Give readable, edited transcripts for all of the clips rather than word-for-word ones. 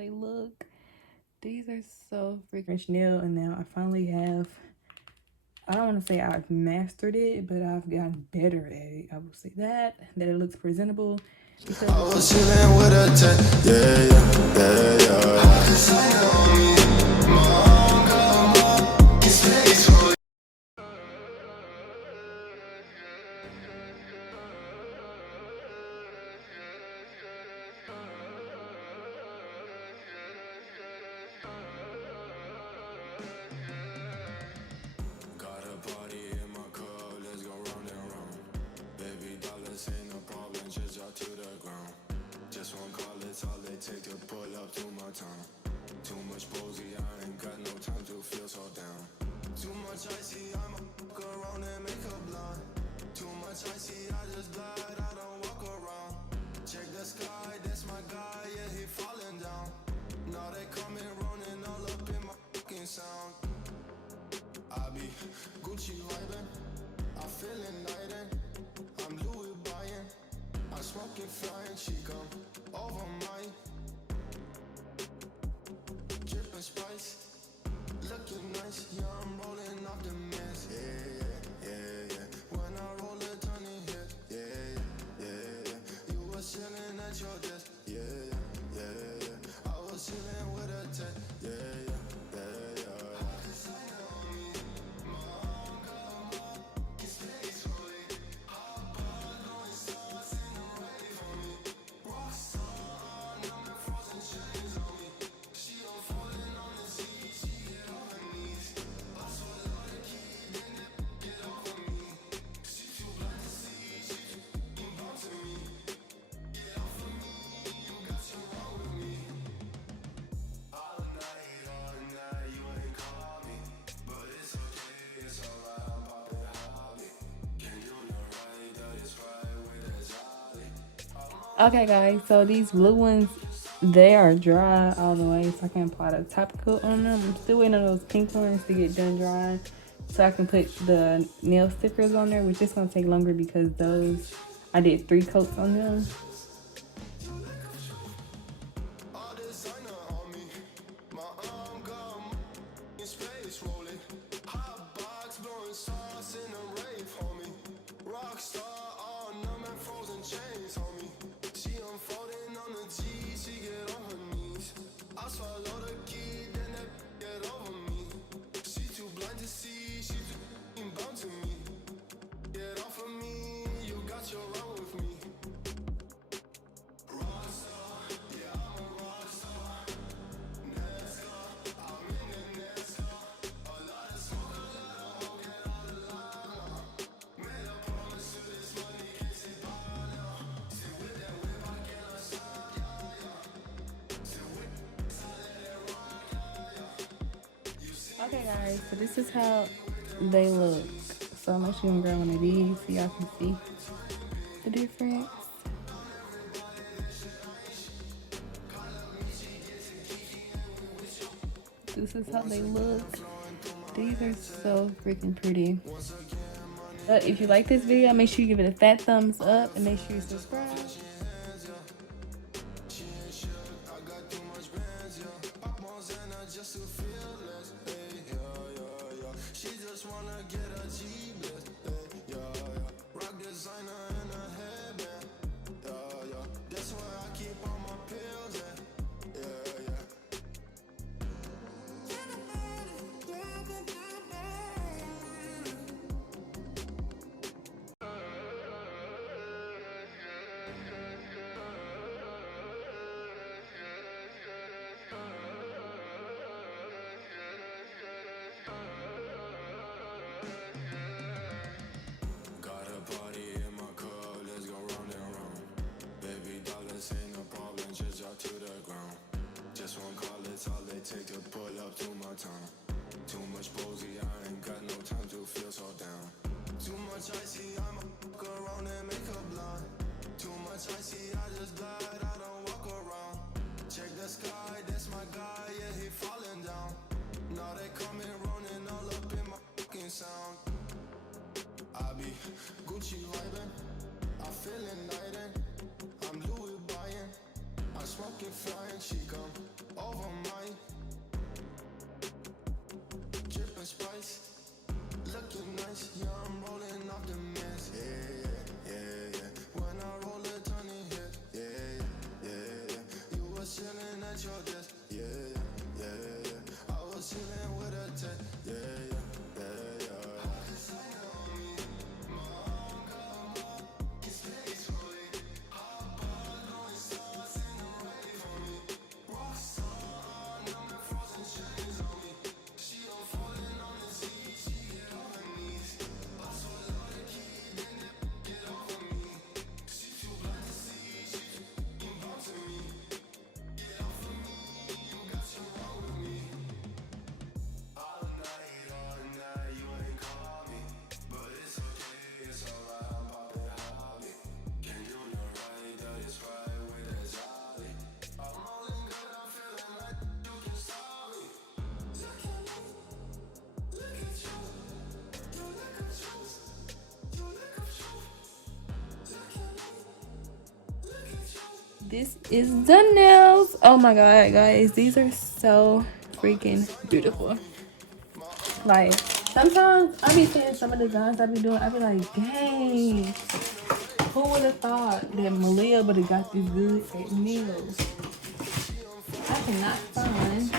they look. These are so freaking nail, and now I finally have, I don't want to say I've mastered it, but I've gotten better at it. I will say that it looks presentable. Because I was chilling with a tech, Okay guys, so these blue ones, they are dry all the way, so I can apply the top coat on them. I'm still waiting on those pink ones to get done drying so I can put the nail stickers on there, which is going to take longer because those, I did 3 coats on them. Okay guys, so this is how they look. So I'm actually gonna grab one of these so y'all can see the difference. This is how they look. These are so freaking pretty. But if you like this video, make sure you give it a fat thumbs up and make sure you subscribe. This is the nails. Oh my god, guys, these are so freaking beautiful. Like, sometimes I be seeing some of the designs I be doing, I be like, dang, who would have thought that Maliyah would have got this good at nails? I cannot find.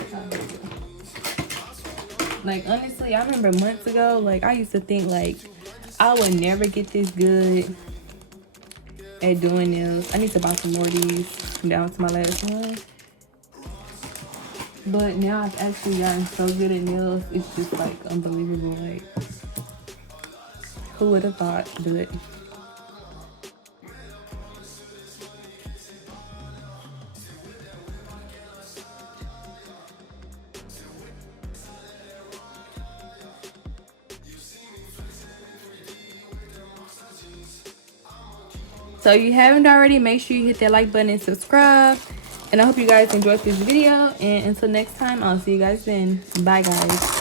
Like, honestly, I remember months ago, like, I used to think, like, I would never get this good at doing nails. I need to buy some more of these. I'm down to my last one. But now I've actually gotten so good at nails, it's just, like, unbelievable. Like, who would have thought? But so if you haven't already, make sure you hit that like button and subscribe. And I hope you guys enjoyed this video. And until next time, I'll see you guys then. Bye, guys.